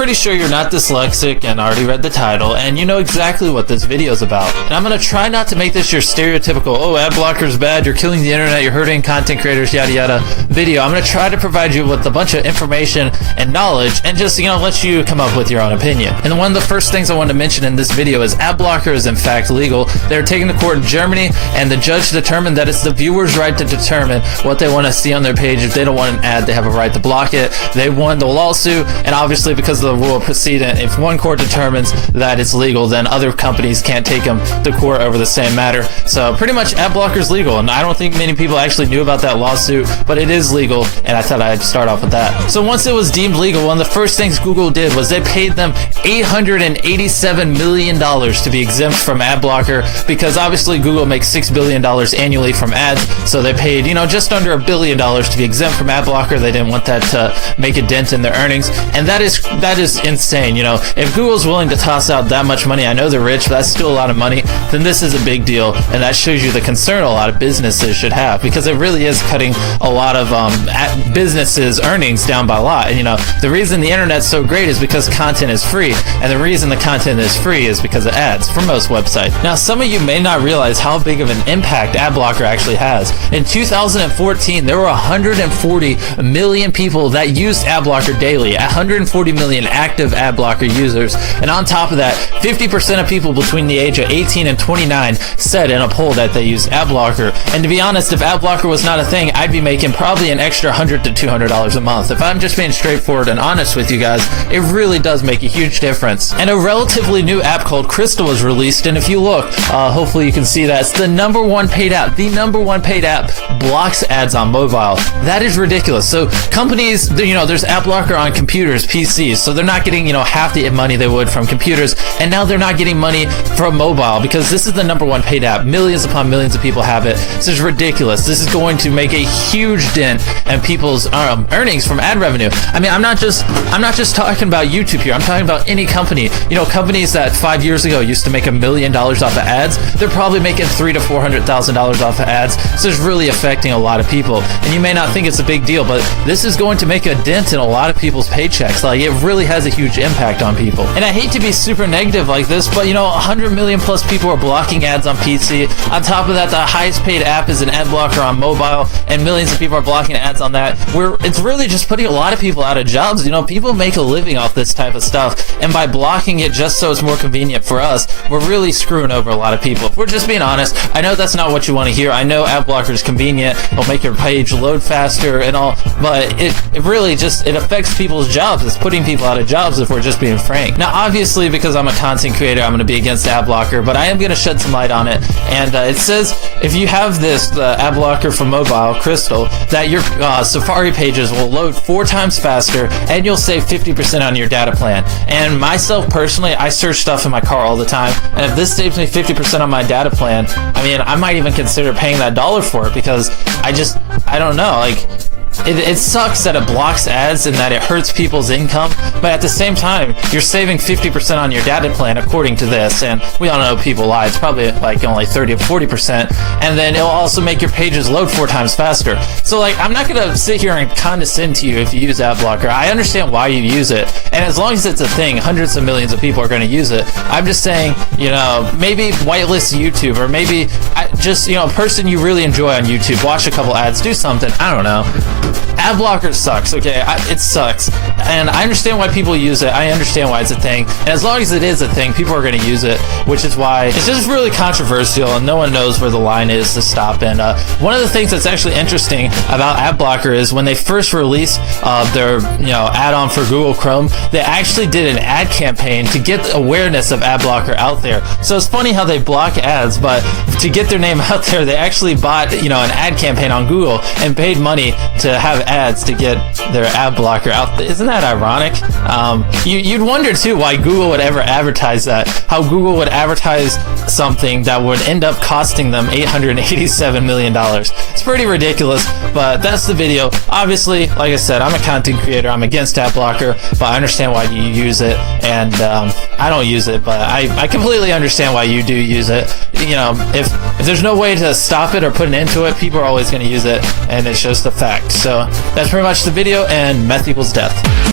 pretty sure you're not dyslexic and already read the title, and you know exactly what this video is about. And I'm going to try not to make this your stereotypical, oh, ad blocker's bad, you're killing the internet, you're hurting content creators, yada yada video. I'm going to try to provide you with a bunch of information and knowledge and just, let you come up with your own opinion. And one of the first things I want to mention in this video is ad blocker is in fact legal. They're taken to court in Germany, and the judge determined that it's the viewer's right to determine what they want to see on their page. If they don't want an ad, they have a right to block it. They won the lawsuit, and obviously because of the rule of precedent, if one court determines that it's legal, then other companies can't take them to court over the same matter. So pretty much ad blocker is legal, and I don't think many people actually knew about that lawsuit, but it is legal, and I thought I'd start off with that. So once it was deemed legal, one of the first things Google did was they paid them $887 million to be exempt from ad blocker, because obviously Google makes $6 billion annually from ads, so they paid, just under $1 billion to be exempt from ad blocker. They didn't want that to make a dent in their earnings, and that is insane. If Google's willing to toss out that much money, I know they're rich, but that's still a lot of money, then this is a big deal, and that shows you the concern a lot of businesses should have, because it really is cutting a lot of businesses' earnings down by a lot. And the reason the internet's so great is because content is free, and the reason the content is free is because of ads for most websites. Now, some of you may not realize how big of an impact ad blocker actually has. In 2014, there were 140 million people that used ad blocker daily, 140 million active ad blocker users, and on top of that, 50% of people between the age of 18 and 29 said in a poll that they use ad blocker. And to be honest, if ad blocker was not a thing, I'd be making probably an extra $100 to $200 a month. If I'm just being straightforward and honest with you guys, it really does make a huge difference. And a relatively new app called Crystal was released, and if you look, hopefully you can see that it's the #1 paid app. The #1 paid app blocks ads on mobile. That is ridiculous. So companies, there's ad blocker on computers, PCs, so they're not getting, half the money they would from computers, and now they're not getting money from mobile because this is the #1 paid app. Millions upon millions of people have it. This is ridiculous. This is going to make a huge dent in people's earnings from ad revenue. I mean, I'm not just talking about YouTube here. I'm talking about any company. Companies that 5 years ago used to make $1 million off of ads, they're probably making $300,000 to $400,000 off of ads. So it's really affecting a lot of people. And you may not think it's a big deal, but this is going to make a dent in a lot of people's paychecks. Like, it really has a huge impact on people. And I hate to be super negative like this, but 100 million plus people are blocking ads on PC. On top of that, the highest paid app is an ad blocker on mobile, and millions of people are blocking ads on that. It's really just putting a lot of people out of jobs. People make a living off this type of stuff, and by blocking it just so it's more convenient for us, we're really screwing over a lot of people. If we're just being honest, I know that's not what you want to hear. I know ad blocker is convenient, it'll make your page load faster and all, but it really just, it affects people's jobs. It's putting people out of jobs, if we're just being frank. Now, obviously, because I'm a content creator, I'm going to be against ad blocker, but I am going to shed some light on it. And it says if you have this ad blocker for mobile, Crystal, that your Safari pages will load 4 times faster, and you'll save 50% on your data plan. And myself personally, I search stuff in my car all the time, and if this saves me 50% on my data plan, I mean, I might even consider paying that $1 for it, because I don't know, like, it sucks that it blocks ads and that it hurts people's income, but at the same time, you're saving 50% on your data plan according to this, and we all know people lie. It's probably like only 30 to 40%, and then it'll also make your pages load 4 times faster. So I'm not gonna sit here and condescend to you if you use ad blocker. I understand why you use it, and as long as it's a thing, hundreds of millions of people are gonna use it. I'm just saying, maybe whitelist YouTube, or maybe a person you really enjoy on YouTube, watch a couple ads, do something, I don't know. Ad blocker sucks, okay? It sucks. And I understand why people use it. I understand why it's a thing. And as long as it is a thing, people are going to use it, which is why it's just really controversial, and no one knows where the line is to stop. And one of the things that's actually interesting about ad blocker is when they first released their add-on for Google Chrome, they actually did an ad campaign to get awareness of ad blocker out there. So it's funny how they block ads, but to get their name out there, they actually bought an ad campaign on Google and paid money to have ads to get their ad blocker out there. Isn't that ironic? You'd wonder too why Google would ever advertise that. How Google would advertise something that would end up costing them $887 million. It's pretty ridiculous, but that's the video. Obviously, like I said, I'm a content creator. I'm against ad blocker, but I understand why you use it, and I don't use it, but I completely understand why you do use it. If there's no way to stop it or put an end to it, people are always going to use it, and it's just a fact. So that's pretty much the video, and meth equals death.